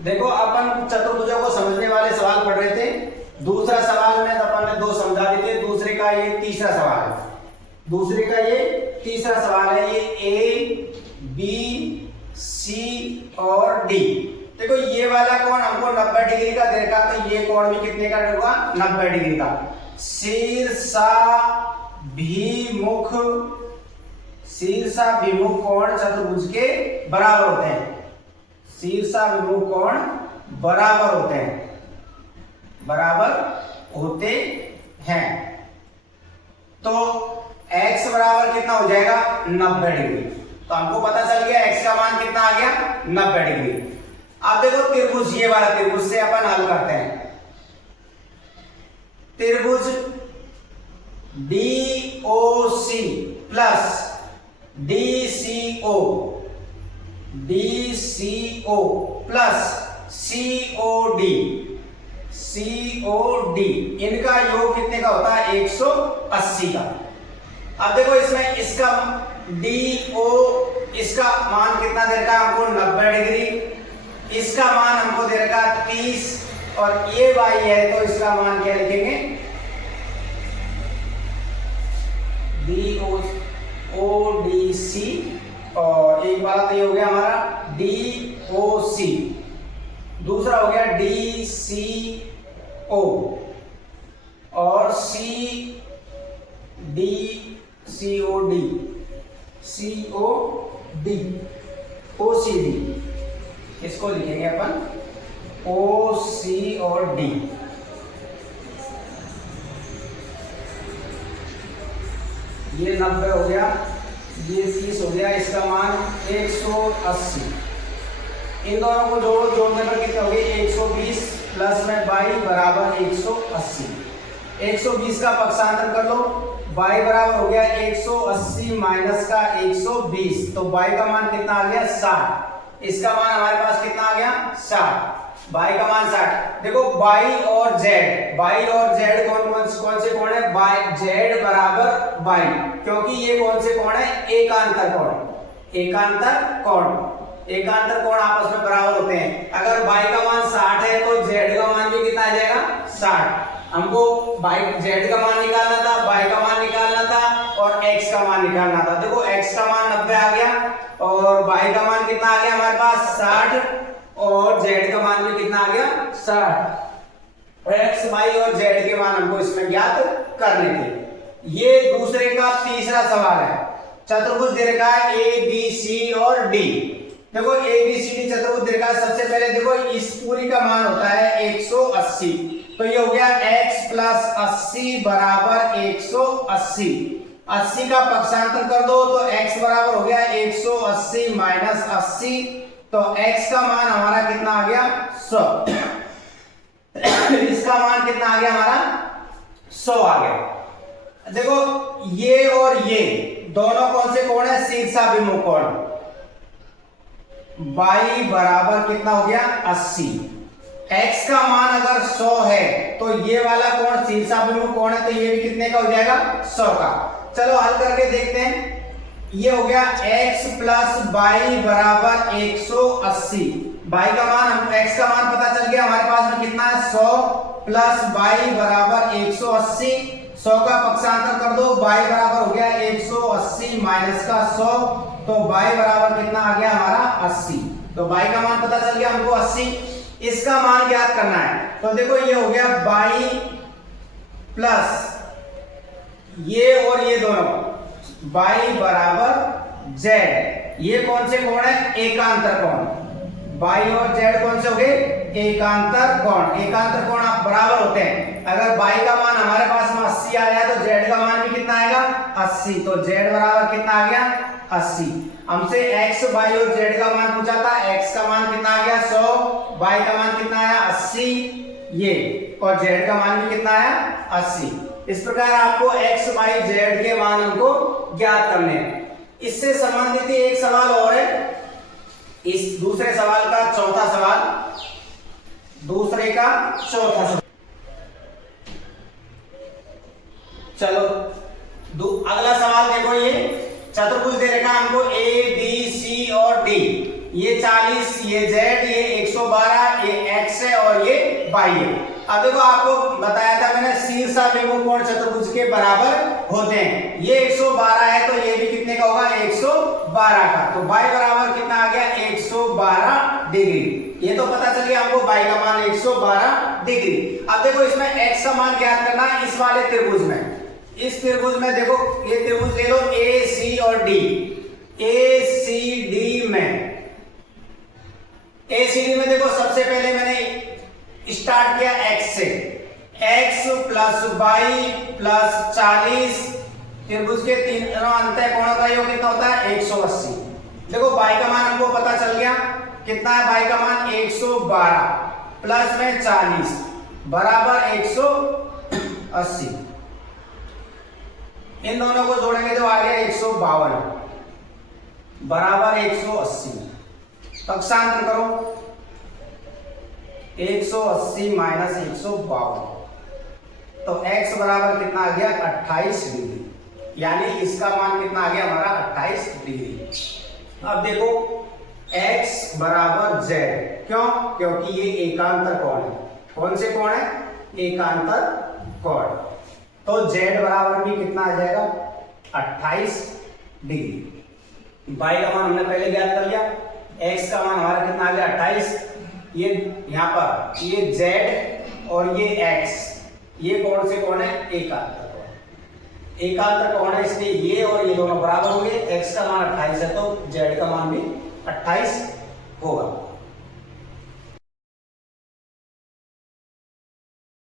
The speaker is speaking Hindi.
देखो अपन चतुर्भुजों को समझने वाले सवाल पढ़ रहे थे। दूसरा सवाल में तो अपन ने दो समझा दिए थे, दूसरे का ये तीसरा सवाल है। दूसरे का ये तीसरा सवाल है, ये ए बी सी और डी। देखो ये वाला कोण हमको 90 डिग्री का दे रखा, तो ये कोण भी कितने का होगा? 90 डिग्री का। शीर्षाभिमुख कोण चतुर्भुज के बराबर होते हैं। शीर्षाभिमुख कोण बराबर होते हैं, बराबर होते हैं। तो x बराबर कितना हो जाएगा? 90 डिग्री। तो हमको पता चल गया x का मान कितना आ गया? 90 डिग्री। अब देखो त्रिभुज, ये वाला त्रिभुज से अपन हल करते हैं। त्रिभुज DOC plus DCO plus COD, इनका योग कितने का होता है? 180 का। अब देखो इसमें इसका DO, इसका मान कितना दे रखा है हमको? 90 डिग्री। इसका मान हमको दे रखा है 30, और ये y है तो इसका मान क्या लिखेंगे? DOC, और एक बार तो ये हो गया हमारा DOC, दूसरा हो गया DCO और OCD, इसको लिखेंगे अपन OC और D। ये 90 हो गया, ये 30 हो गया, इसका मान 180। इन दोनों को जोड़ो, जोड़ने पर कितना हो गया? 120 प्लस में 22 बराबर 180। 120 का पक्षांतर कर लो, y बराबर हो गया 180 माइनस का 120, तो y का मान कितना आ गया? 60। इसका मान हमारे पास कितना आ गया? 60। y का मान 60। देखो y और z कौन से कोण है? z बराबर y, क्योंकि ये कौन से कोण है? एकांतर कोण। एकांतर कोण आपस में बराबर होते हैं। अगर y का मान 60 है तो z का मान भी कितना आ जाएगा? 60। हमको z का मान निकालना था, y का मान निकालना था और x का मान निकालना था। देखो x का मान 90 आ गया और y का मान कितना आ गया हमारे पास? 60, और z का मान भी कितना आ गया? 60। x, y और z के मान हमको इसमें ज्ञात करने थे। ये दूसरे का तीसरा सवाल है। चतुर्भुज दे रखा है ABC और D। देखो ABCD चतुर्भुज दे रखा है। सबसे पहले देखो इस पूरी का मान होता है 180, तो ये हो गया x प्लस 80 बराबर 180। 80 का पक्षांतर कर दो तो x बराबर हो गया 180 माइनस 80, तो x का मान हमारा कितना आ गया? 100। इसका मान कितना आ गया हमारा? 100 आ गया। देखो ये और ये दोनों कौन से कोण है? शीर्षाभिमुख कोण। y बराबर कितना हो गया? 80। x का मान अगर 100 है तो ये वाला कोण शीर्षाभिमुख कोण है, तो ये भी कितने का हो जाएगा? 100 का। चलो हल करके देखते हैं। ये हो गया x प्लस y बराबर 180। y का मान, x का मान पता चल गया हमारे पास में कितना है? 100 प्लस y बराबर 180। 100 का पक्षांतर कर दो, y बराबर हो गया 180 माइनस का 100, तो y बराबर कितना आ गया हमारा? 80। तो y का मान पता चल गया हमको 80। इसका मान ज्ञात करना है, तो देखो ये हो गया y प्लस ये और ये दोनों y बराबर z। ये कौन से कोण है? एकांतर कोण। y और z कौन से हो गए? एकांतर कोण। एकांतर कोण आप बराबर होते हैं। अगर y का मान हमारे पास में 80 आया तो z का मान भी कितना आएगा? 80, तो z बराबर कितना आ गया? 80। हमसे x, y और z का मान पूछा था। x का मान कितना आ गया? 100, y का मान कितना आया? 80, ये, और z का मान भी कितना आया? 80। इस प्रकार आपको x, y, z के मान हमको ज्ञात करने हैं। इससे संबंधित एक सवाल और है, इस दूसरे सवाल का चौथा सवाल, दूसरे का चौथा सवाल। चलो अगला सवाल देखो, ये चतुर्भुज दे रखा हमको A, B, C और D। ये 40, ये Z, ये 112, बाह्य। अब देखो आपको बताया था मैंने शीर्षाभिमुख कोण चतुर्भुज के बराबर होते हैं। ये 112 है तो ये भी कितने का होगा 112 का। तो y बराबर कितना आ गया 112 डिग्री। ये तो पता चल गया हमको y का मान 112 डिग्री। अब देखो इसमें x का मान ज्ञात करना है इस वाले त्रिभुज में। इस त्रिभुज में देखो ये त्रिभुज ले लो ए सी और डी। ए सी डी में देखो सबसे पहले मैंने स्टार्ट किया x से। x प्लस y प्लस 40 त्रिभुज के तीनों अंतःकोणों का योग कितना होता है 180। देखो y का मान हमको पता चल गया कितना है। y का मान 112 प्लस में 40 बराबर 180। इन दोनों को जोड़ेंगे तो आ गया 152 बराबर 180। पक्षांतर करो 180 माइनस 152 तो x बराबर कितना आ गया 28 डिग्री। यानी इसका मान कितना आ गया हमारा 28 डिग्री। अब देखो x बराबर z, क्यों? क्योंकि ये एकांतर कोण है। कौन से कोण है? एकांतर कोण। तो z बराबर भी कितना आ जाएगा 28 डिग्री। y का मान हमने पहले ज्ञात कर लिया। x का मान हमारा कितना आ गया 28। ये यहाँ पर ये z और ये x, ये कौन से कोण है? एकांतर कोण। एकांतर कोण है इसलिए ये और ये दोनों बराबर होंगे। x का मान 28 है तो z का मान भी 28 होगा।